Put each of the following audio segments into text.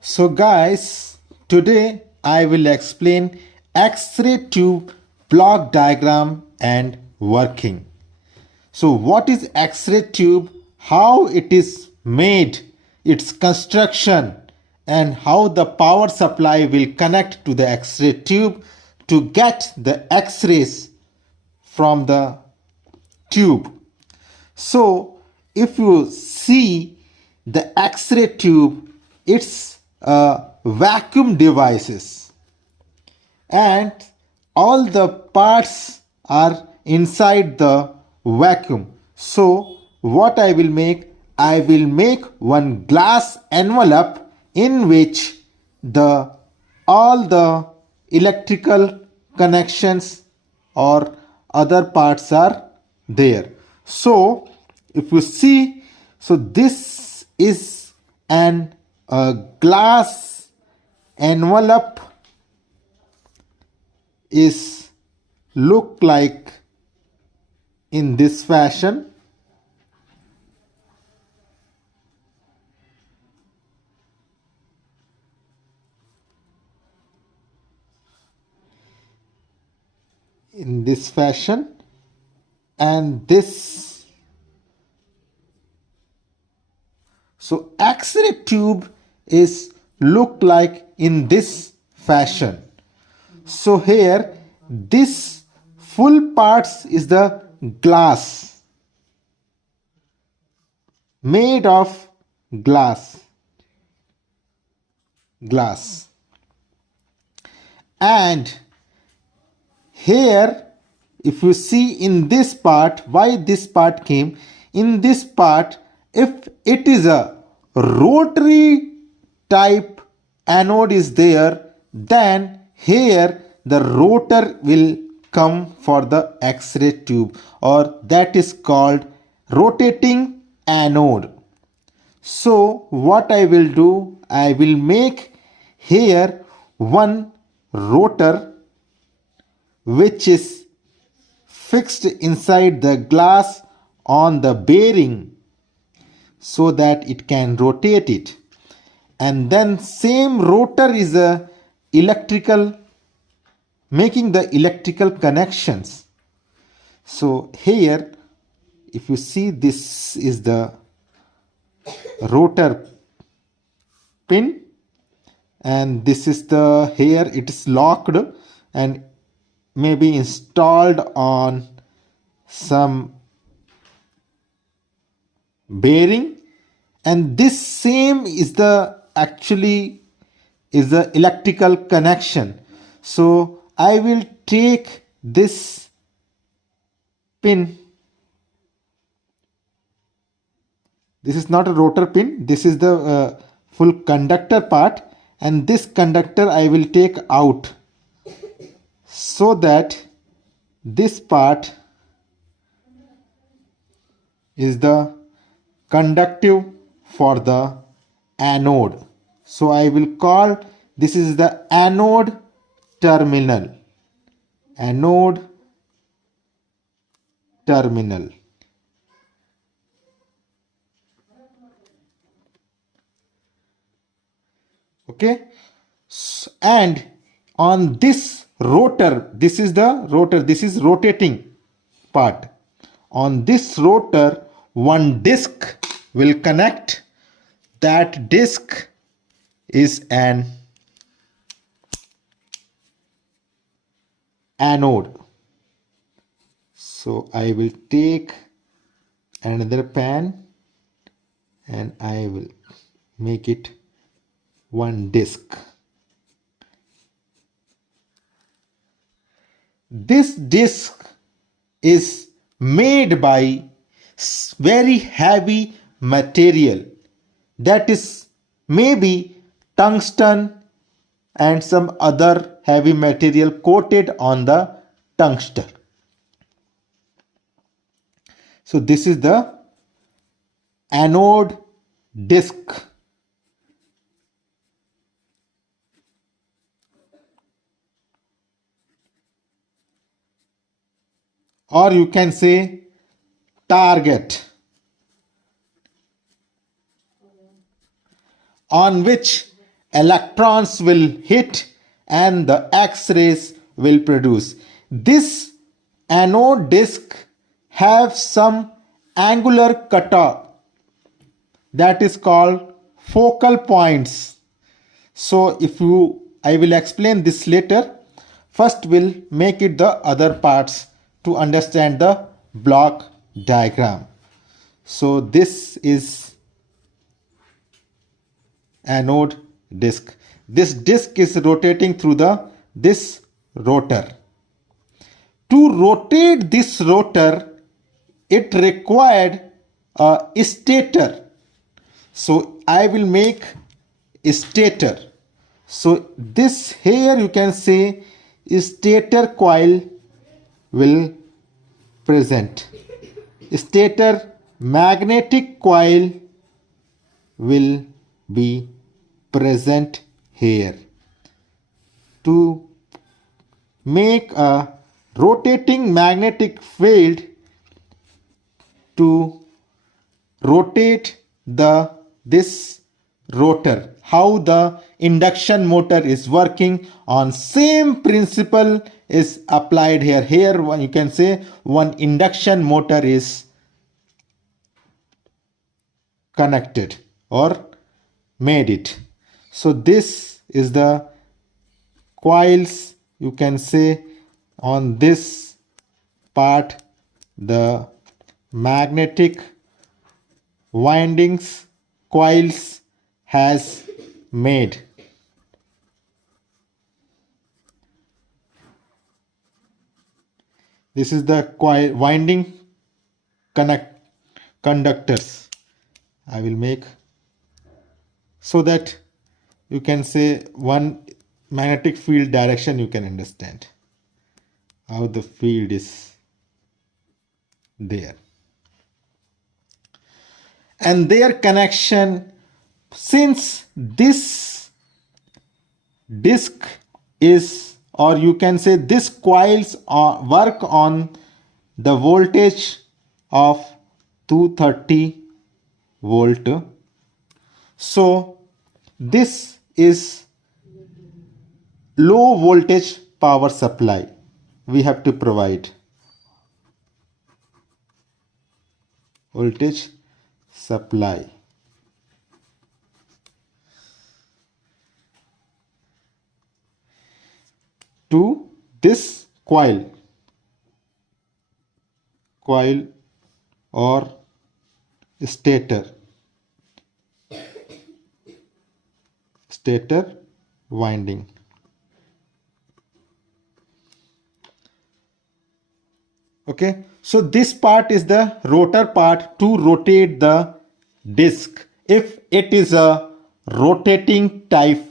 So guys, today I will explain X-ray tube block diagram and working. So what is X-ray tube, how it is made, its construction, and how the power supply will connect to the X-ray tube to get the X-rays from the tube. So if you see the X-ray tube, it's a vacuum devices and all the parts are inside the vacuum. So what I will make? I will make one glass envelope in which the all the electrical connections or other parts are there. So if you see, so this is an glass envelope is look like in this fashion. In this fashion, and this, so X-ray tube is look like in this fashion. So here this full parts is the glass, made of glass, and here if you see in this part, why this part came in this part, if it is a rotary type anode is there, then here the rotor will come for the X-ray tube, or that is called rotating anode. So what I will do, I will make here one rotor which is fixed inside the glass on the bearing so that it can rotate it, and then same rotor is a electrical, making the electrical connections. So here if you see, this is the rotor pin, and this is the, here it is locked and maybe installed on some bearing, and this same is the actually is the electrical connection. So I will take this pin, this is not a rotor pin, this is the full conductor part, and this conductor I will take out so that this part is the conductive for the anode. So I will call this is the anode terminal. Anode terminal. Okay, and on this rotor, this is the rotor, this is rotating part. On this rotor, one disc will connect. That disc is an anode. So I will take another pan and I will make it one disc. This disc is made by very heavy material, that is maybe tungsten and some other heavy material coated on the tungsten. So this is the anode disc. Or you can say target, on which electrons will hit and the X-rays will produce. This anode disk have some angular cutoff, that is called focal points. So I will explain this later. First we'll make it the other parts to understand the block diagram. So this is anode disk. This disk is rotating through this rotor. To rotate this rotor, it required a stator. So I will make a stator. So this here you can say stator coil will present. Stator magnetic coil will be present here. To make a rotating magnetic field, to rotate this rotor, how the induction motor is working on same principle is applied here. Here you can say one induction motor is connected or made it. So this is the coils, you can say on this part the magnetic windings coils has made. This is the coil winding conductors I will make, so that you can say one magnetic field direction, you can understand how the field is there. And their connection, since this disk is, or you can say this coils work on the voltage of 230 volt. So this is low voltage power supply we have to provide. Voltage supply. To this coil or stator winding. Okay, so this part is the rotor part to rotate the disc if it is a rotating type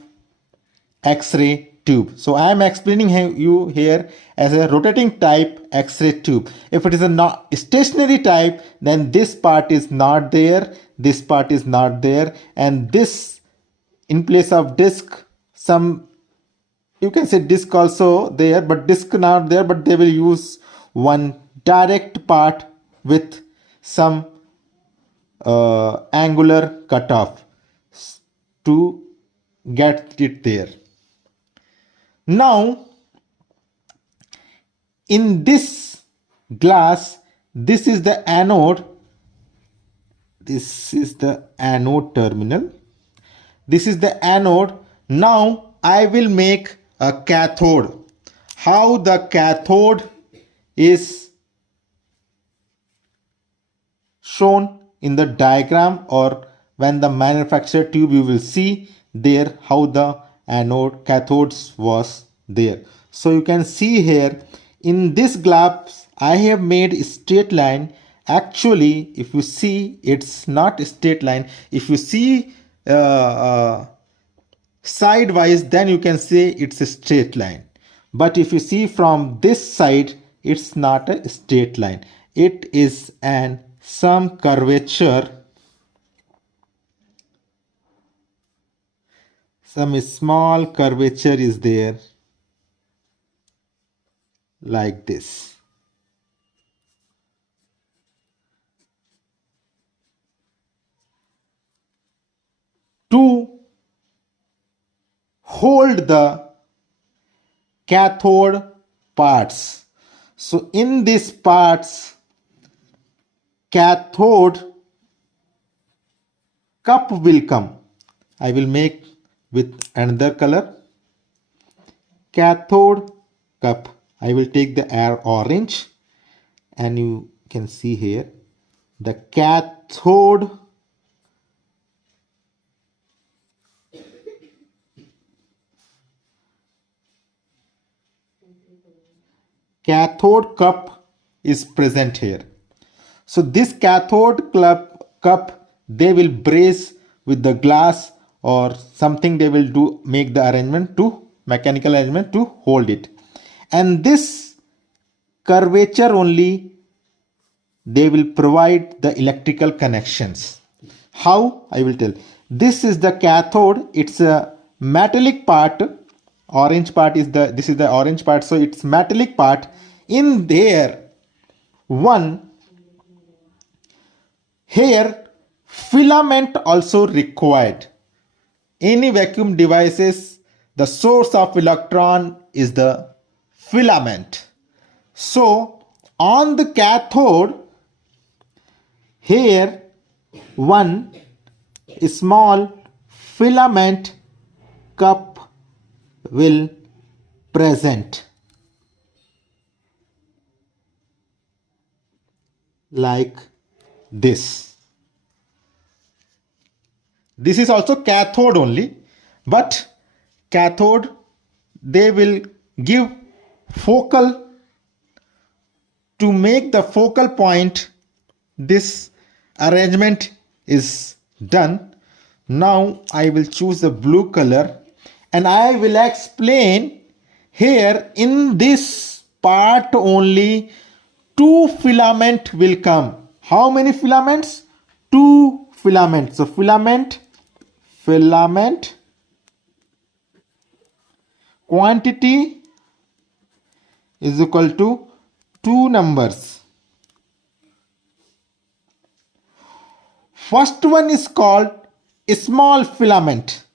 X-ray tube. So I am explaining you here as a rotating type X-ray tube. If it is a not stationary type, then this part is not there, this part is not there, and this in place of disc, some you can say disc also there, but disc not there, but they will use one direct part with some angular cutoff to get it there. Now in this glass, this is the anode, this is the anode terminal, this is the anode. Now I will make a cathode. How the cathode is shown in the diagram, or when the manufacturer tube you will see there how the anode cathodes was there. So you can see here in this glass I have made a straight line. Actually if you see, it's not a straight line. If you see sidewise, then you can say it's a straight line. But if you see from this side, it's not a straight line. It is some curvature, some small curvature is there like this. To hold the cathode parts. So in these parts, cathode cup will come. I will make with another color. Cathode cup. I will take the orange, and you can see here the cathode cup is present here. So this cathode cup they will brace with the glass or something. They will do make the arrangement to mechanical arrangement to hold it, and this curvature only they will provide the electrical connections. How? I will tell. This is the cathode. It's a metallic part. Orange part is this is the orange part. So it's metallic part. In there, one here filament also required. Any vacuum devices, the source of electron is the filament. So on the cathode, here one small filament cup will present like this. This is also cathode only, but cathode they will give focal to make the focal point. This arrangement is done. Now I will choose the blue color and I will explain here. In this part only two filament will come. How many filaments? Two filaments. So filament quantity is equal to two numbers. First one is called a small filament.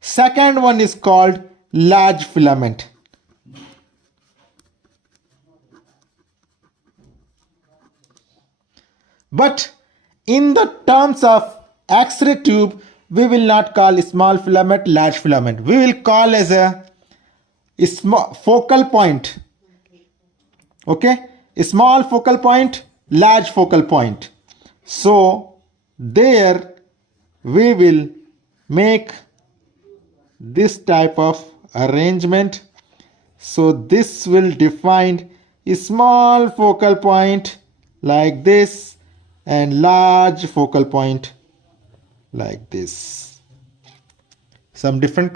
Second one is called large filament. But in the terms of X-ray tube, we will not call small filament large filament. We will call as a small focal point. Okay, a small focal point, large focal point. So there we will make this type of arrangement. So this will define a small focal point like this and large focal point like this. Some different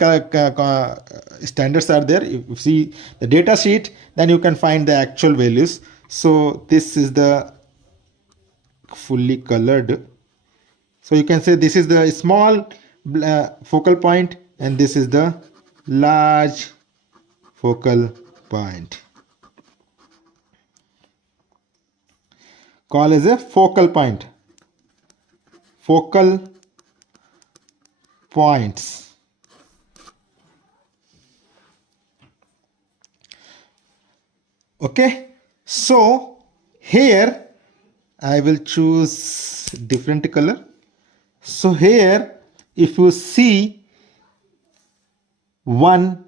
standards are there. If you see the data sheet, then you can find the actual values. So this is the fully colored. So you can say this is the small focal point and this is the large focal point. Call as a focal point. Focal points. Okay, so here I will choose different color. So here if you see one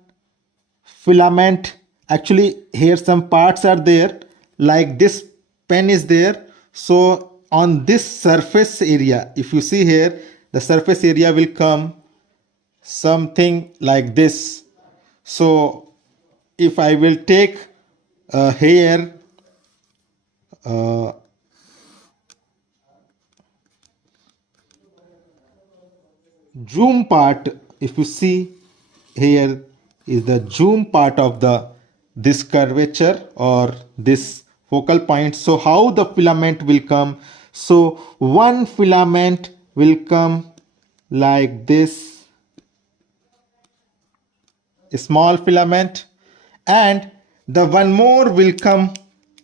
filament, actually here some parts are there, like this pen is there. So on this surface area, if you see here, the surface area will come something like this. So if I will take here zoom part, if you see here is the zoom part of this curvature or this focal point. So how the filament will come? So one filament will come like this, a small filament, and the one more will come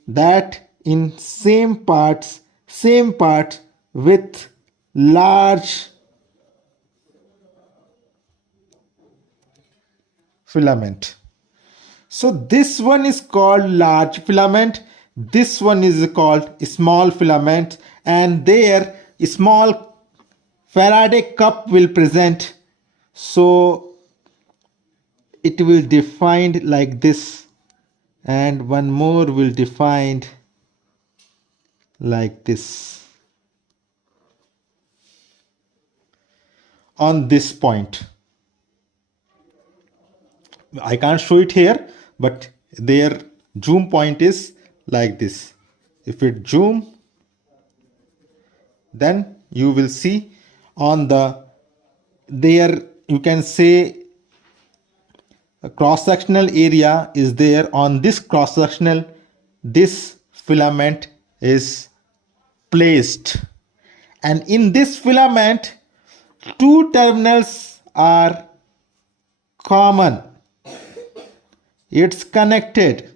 that in same parts same part with large filament. So this one is called large filament, this one is called small filament, and there a small Faraday cup will present. So it will defined like this, and one more will defined like this on this point. I can't show it here, but their zoom point is like this. If it zoom, then you will see on the there, you can say a cross-sectional area is there. On this cross-sectional, this filament is placed, and in this filament two terminals are common, it's connected,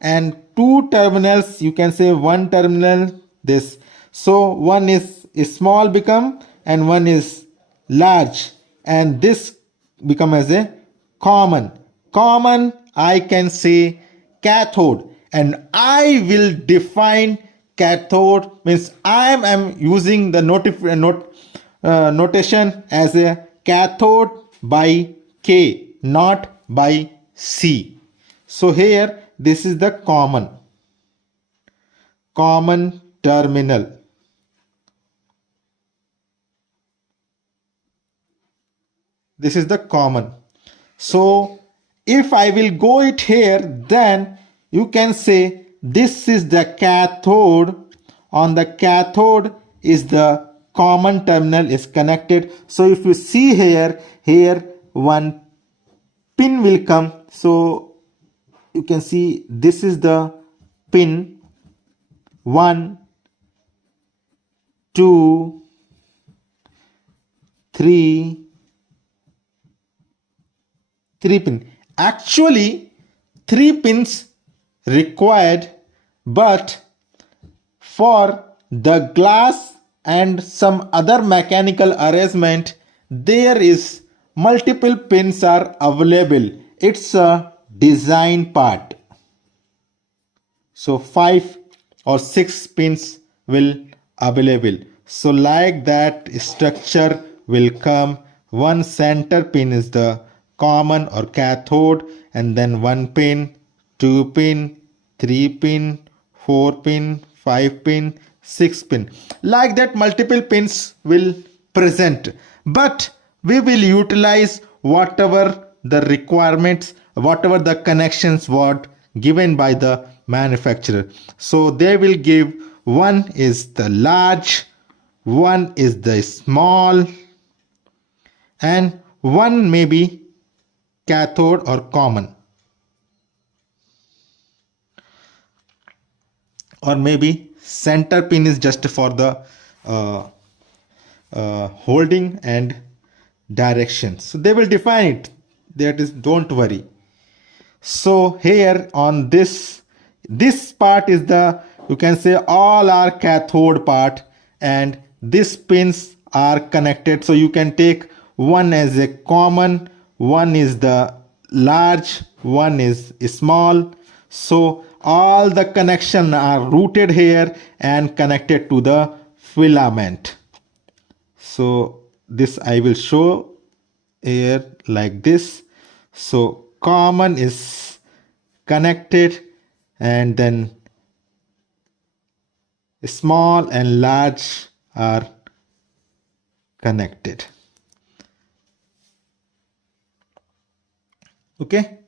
and two terminals, you can say one terminal this, so one is small become and one is large, and this become as a common. I can say cathode, and I will define cathode means I am using the notation as a cathode by K, not by C. So here this is the common terminal. This is the common. So if I will go it here, then you can say this is the cathode. On the cathode is the common terminal is connected. So if you see here one pin will come. So you can see this is the pin 1, 2, 3 pin. Actually 3 pins required, but for the glass and some other mechanical arrangement there is multiple pins are available. It's a design part. So 5 or 6 pins will available. So like that structure will come. One center pin is the common or cathode, and then 1 pin, 2 pin, 3 pin, 4 pin, 5 pin, 6 pin. Like that multiple pins will present, but we will utilize whatever the requirements, whatever the connections what given by the manufacturer. So they will give, one is the large, one is the small, and one may be cathode or common, or maybe center pin is just for the holding and direction. So they will define it, that is, don't worry. So here on this part is the, you can say all are cathode part, and these pins are connected. So you can take one as a common, one is the large, one is small. So all the connection are routed here and connected to the filament. So this I will show here like this. So common is connected, and then small and large are connected. Okay,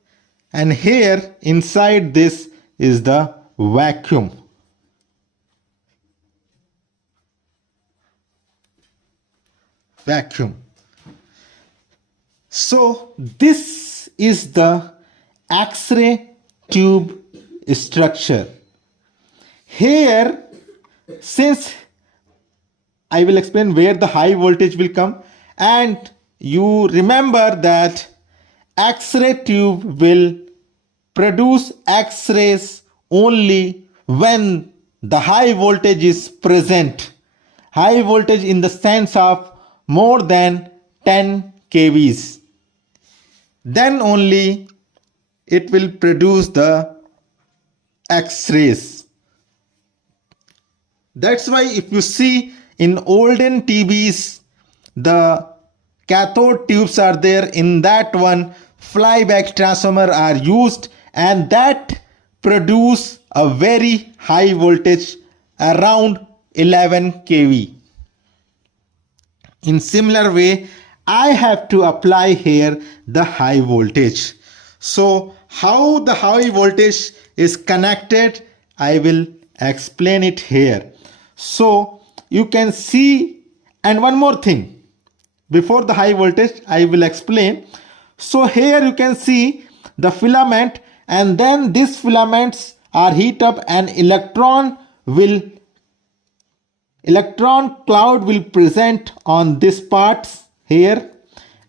and here inside this is the vacuum. So this is the X-ray tube structure. Here, since I will explain where the high voltage will come, and you remember that X-ray tube will produce X-rays only when the high voltage is present. High voltage in the sense of more than 10 kVs. Then only it will produce the X-rays. That's why if you see in olden TVs, the cathode tubes are there. In that one, flyback transformer are used, and that produce a very high voltage around 11 kV. In similar way, I have to apply here the high voltage. So how the high voltage is connected, I will explain it here. So you can see, and one more thing before the high voltage I will explain. So here you can see the filament, and then these filaments are heat up and electron cloud will present on this parts here,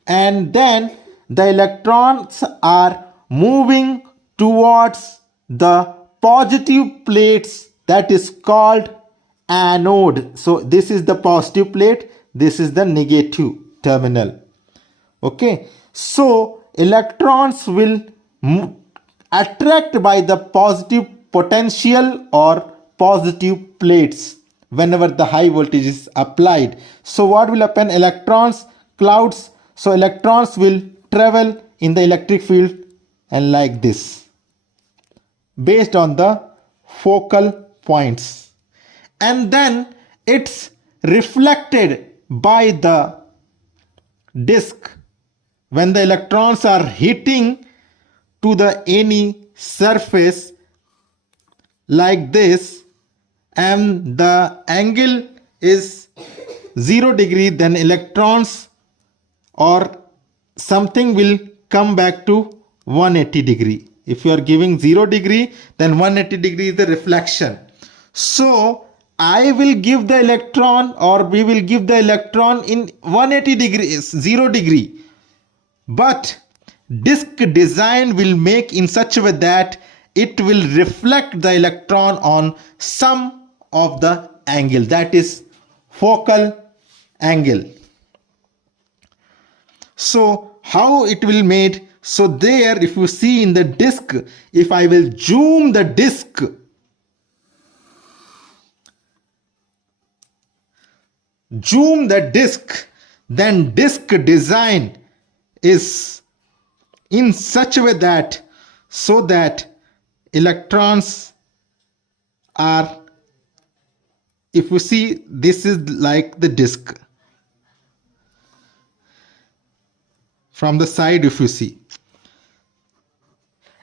and then the electrons are moving towards the positive plates, that is called anode. So this is the positive plate, this is the negative terminal. Okay, so electrons will attract by the positive potential or positive plates whenever the high voltage is applied. So what will happen? Electrons clouds, so electrons will travel in the electric field and like this based on the focal points, and then it's reflected by the disk when the electrons are hitting to the any surface like this, and the angle is 0 degree, then electrons or something will come back to 180 degree. If you are giving 0 degree, then 180 degree is the reflection. So I will give the electron, or we will give the electron in 180 degrees, 0 degree. But disk design will make in such a way that it will reflect the electron on some of the angle, that is focal angle. So how it will made? So there, if you see in the disk, if I will zoom the disk, then disk design is in such a way that so that electrons are, if you see, this is like the disk from the side, if you see,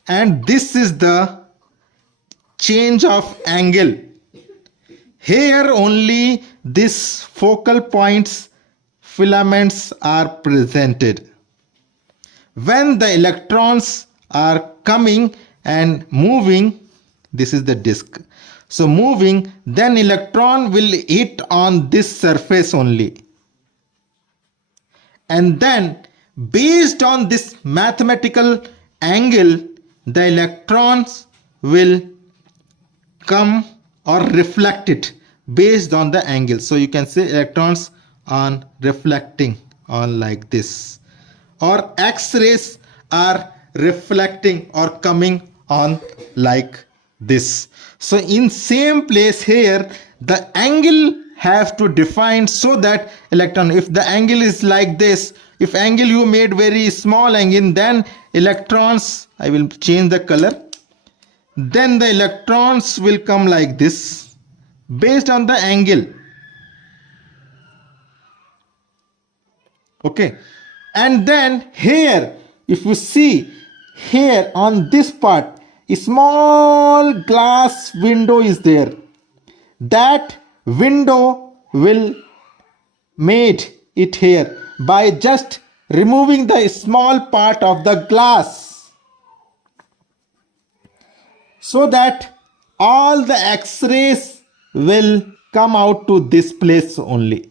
and this is the change of angle. Here only this focal points filaments are presented. When the electrons are coming and moving, this is the disk, so moving, then electron will hit on this surface only, and then based on this mathematical angle, the electrons will come or reflect it based on the angle. So you can say electrons on reflecting on like this, or X-rays are reflecting or coming on like this. So in same place here, the angle have to define so that electron, if the angle is like this, if angle you made very small angle, then electrons, I will change the color, then the electrons will come like this based on the angle. Okay, and then here, if you see here on this part, a small glass window is there. That window will made it here by just removing the small part of the glass, so that all the X-rays will come out to this place only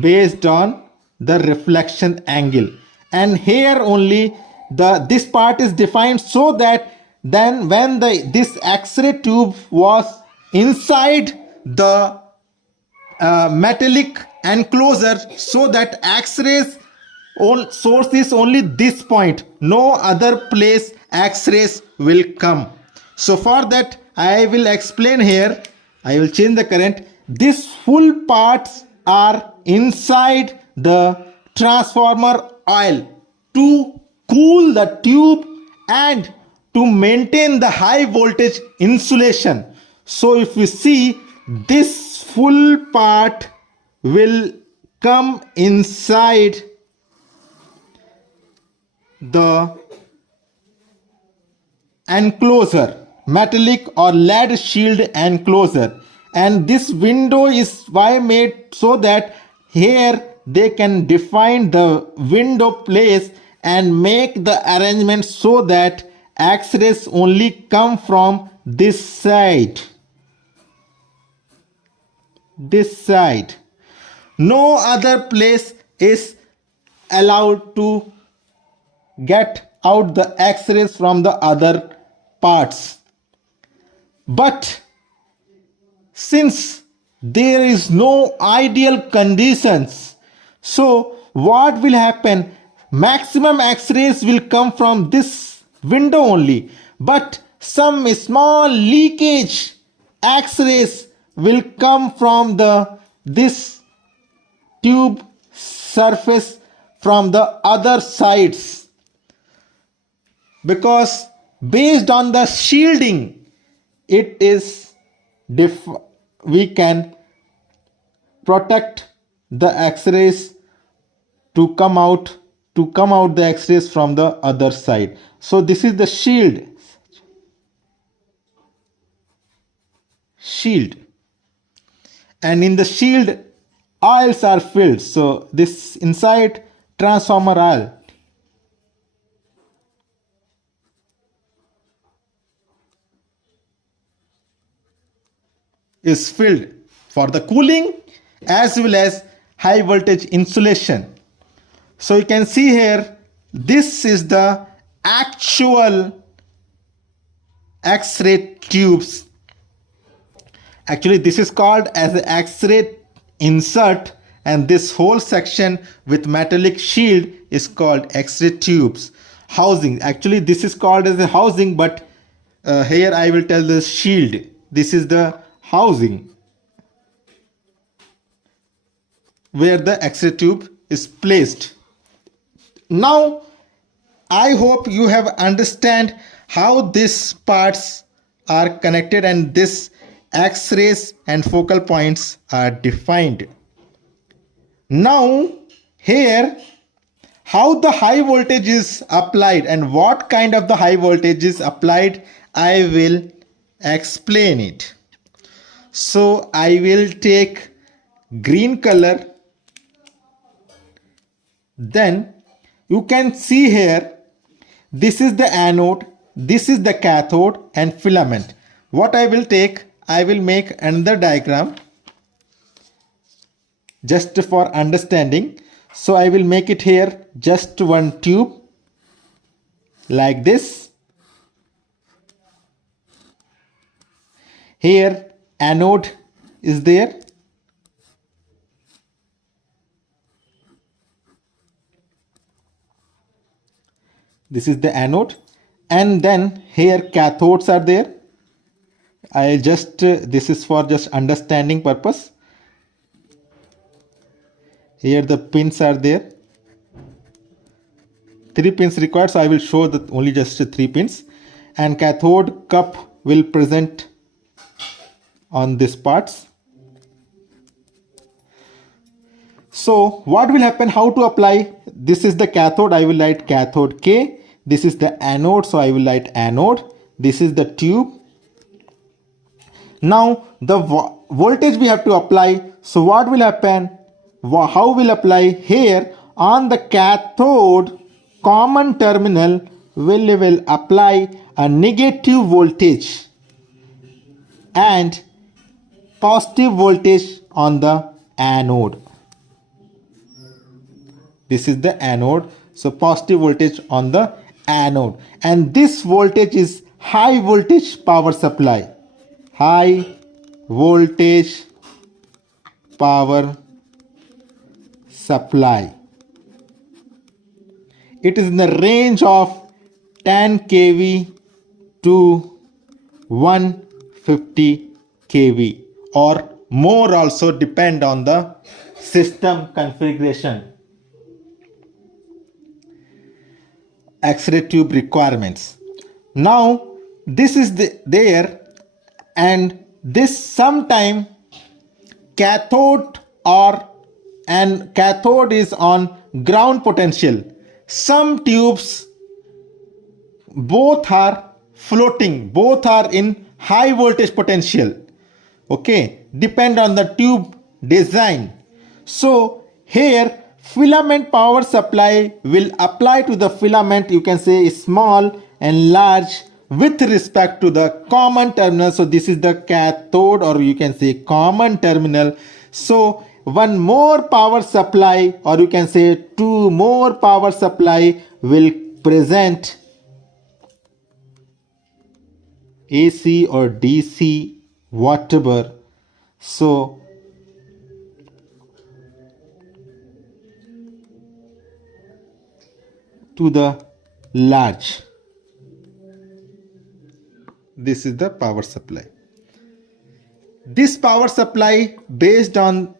based on the reflection angle. And here only this part is defined so that then when this X-ray tube was inside the metallic enclosure, so that X-rays source is only this point, no other place X-rays will come. So for that I will explain here. I will change the current. These full parts are inside the transformer oil to cool the tube and to maintain the high voltage insulation. So if we see, this full part will come inside the enclosure, metallic or lead shield enclosure, and this window is why made, so that here they can define the window place and make the arrangement so that X-rays only come from this side. This side. No other place is allowed to get out the X-rays from the other parts. But since there is no ideal conditions, so what will happen? Maximum X-rays will come from this window only, but some small leakage X-rays will come from this tube surface from the other sides, because based on the shielding it is we can protect the X-rays to come out the X-rays from the other side. So this is the shield, and in the shield oils are filled. So this inside transformer oil is filled for the cooling as well as high voltage insulation. So you can see here, this is the actual X-ray tubes. Actually this is called as the X-ray insert, and this whole section with metallic shield is called X-ray tubes. Housing, actually this is called as a housing, but here I will tell the shield. This is the housing where the X-ray tube is placed. Now I hope you have understand how these parts are connected and this X-rays and focal points are defined. Now here, how the high voltage is applied and what kind of the high voltage is applied, I will explain it. So I will take green color. Then you can see here, this is the anode, this is the cathode and filament. What I will take, I will make another diagram just for understanding. So I will make it here just one tube like this. Here anode is there. This is the anode, and then here cathodes are there. I just this is for just understanding purpose. Here the pins are there. 3 pins required, so I will show that only just 3 pins. And cathode cup will present on these parts. So what will happen? How to apply? This is the cathode. I will write cathode K. This is the anode, so I will write anode. This is the tube. Now the voltage we have to apply. So what will happen? How will apply? Here on the cathode common terminal will apply a negative voltage and positive voltage on the anode. This is the anode, so positive voltage on the anode, and this voltage is high voltage power supply. High voltage power supply. It is in the range of 10 kV to 150 kV or more, also depend on the system configuration. X-ray tube requirements. Now this is there, and this sometime cathode cathode is on ground potential. Some tubes both are floating, both are in high voltage potential. Okay, depend on the tube design. So here filament power supply will apply to the filament, you can say small and large, with respect to the common terminal. So this is the cathode, or you can say common terminal. So one more power supply, or you can say two more power supply will present AC or DC, whatever. So to the large. This is the power supply. This power supply, based on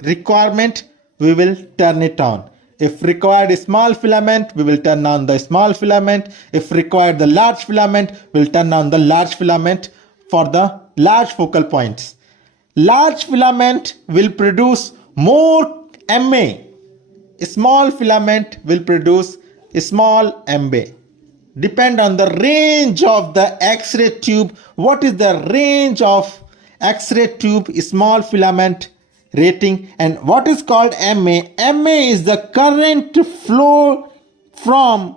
requirement, we will turn it on. If required a small filament, we will turn on the small filament. If required the large filament, we will turn on the large filament for the large focal points. Large filament will produce more MA. A small filament will produce a small MA. Depend on the range of the X-ray tube. What is the range of X-ray tube small filament rating, and what is called MA? MA is the current flow from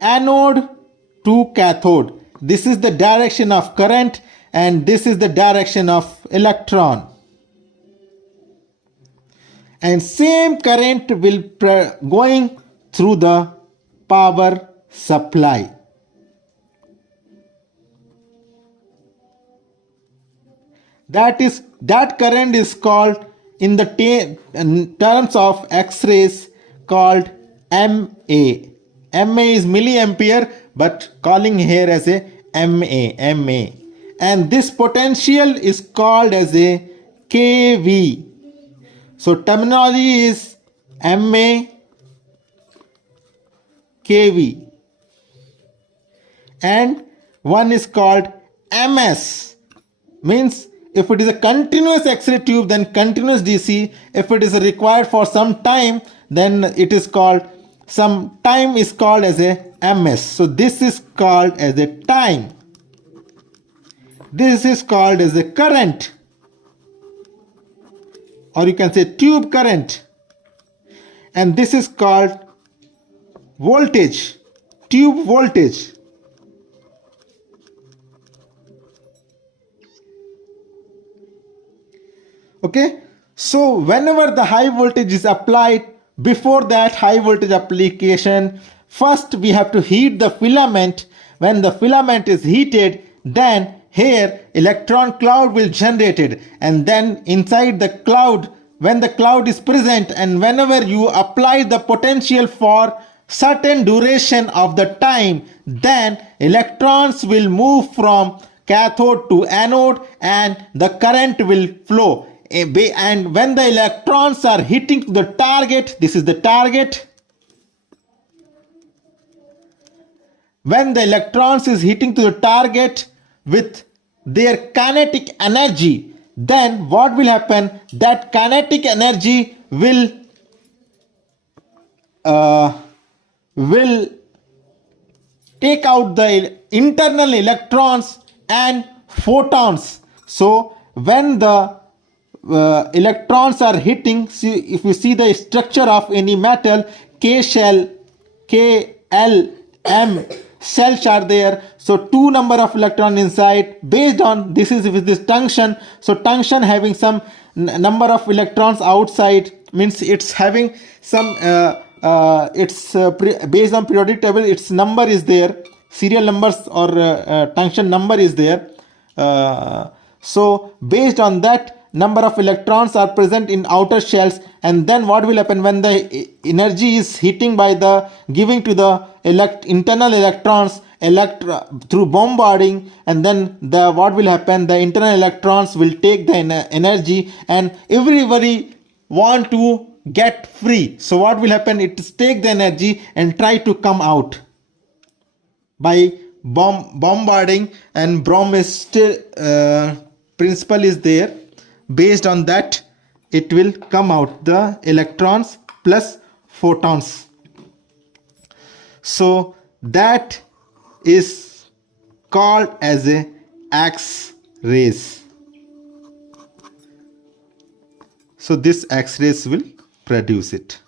anode to cathode. This is the direction of current, and this is the direction of electron. And same current will going through the power supply. That current is called, in the terms of X-rays, called MA. MA is milliampere, but calling here as a MA. And this potential is called as a kV. So terminology is MA, kV. And one is called MS. Means if it is a continuous X-ray tube, then continuous DC. If it is required for some time, then it is called, some time is called as a MS. So this is called as a time. This is called as a current, or you can say tube current. And this is called voltage, tube voltage. Okay, so whenever the high voltage is applied, before that high voltage application, first we have to heat the filament. When the filament is heated, then here electron cloud will generated, and then inside the cloud, when the cloud is present, and whenever you apply the potential for certain duration of the time, then electrons will move from cathode to anode and the current will flow. And when the electrons are hitting the target, this is the target. When the electrons is hitting to the target with their kinetic energy, then what will happen? That kinetic energy will take out the internal electrons and photons. So when the electrons are hitting, see, if you see the structure of any metal, K shell, K, L, M cells are there. So two number of electron inside. Based on this is with this tungsten. So tungsten having some number of electrons outside, means it's having some based on periodic table, its number is there, serial numbers or tungsten number is there. So based on that, number of electrons are present in outer shells, and then what will happen when the energy is heating by the giving to the internal electrons through bombarding, and then what will happen, the internal electrons will take the energy, and everybody want to get free. So what will happen, it is take the energy and try to come out by bombarding, and Bromist principle is there. Based on that, it will come out the electrons plus photons. So that is called as a X-rays. So this X-rays will produce it.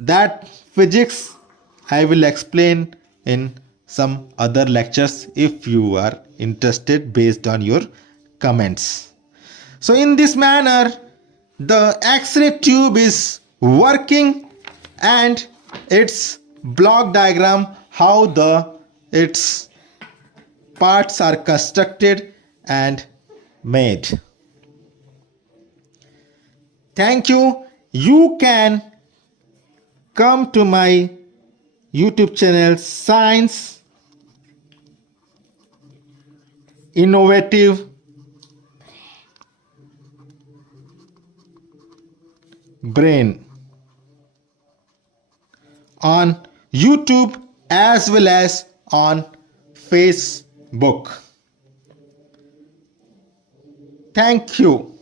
That physics I will explain in some other lectures if you are interested based on your comments. So in this manner, the X-ray tube is working, and its block diagram, how its parts are constructed and made. Thank you. You can come to my YouTube channel, Science Innovative Brain, on YouTube as well as on Facebook. Thank you.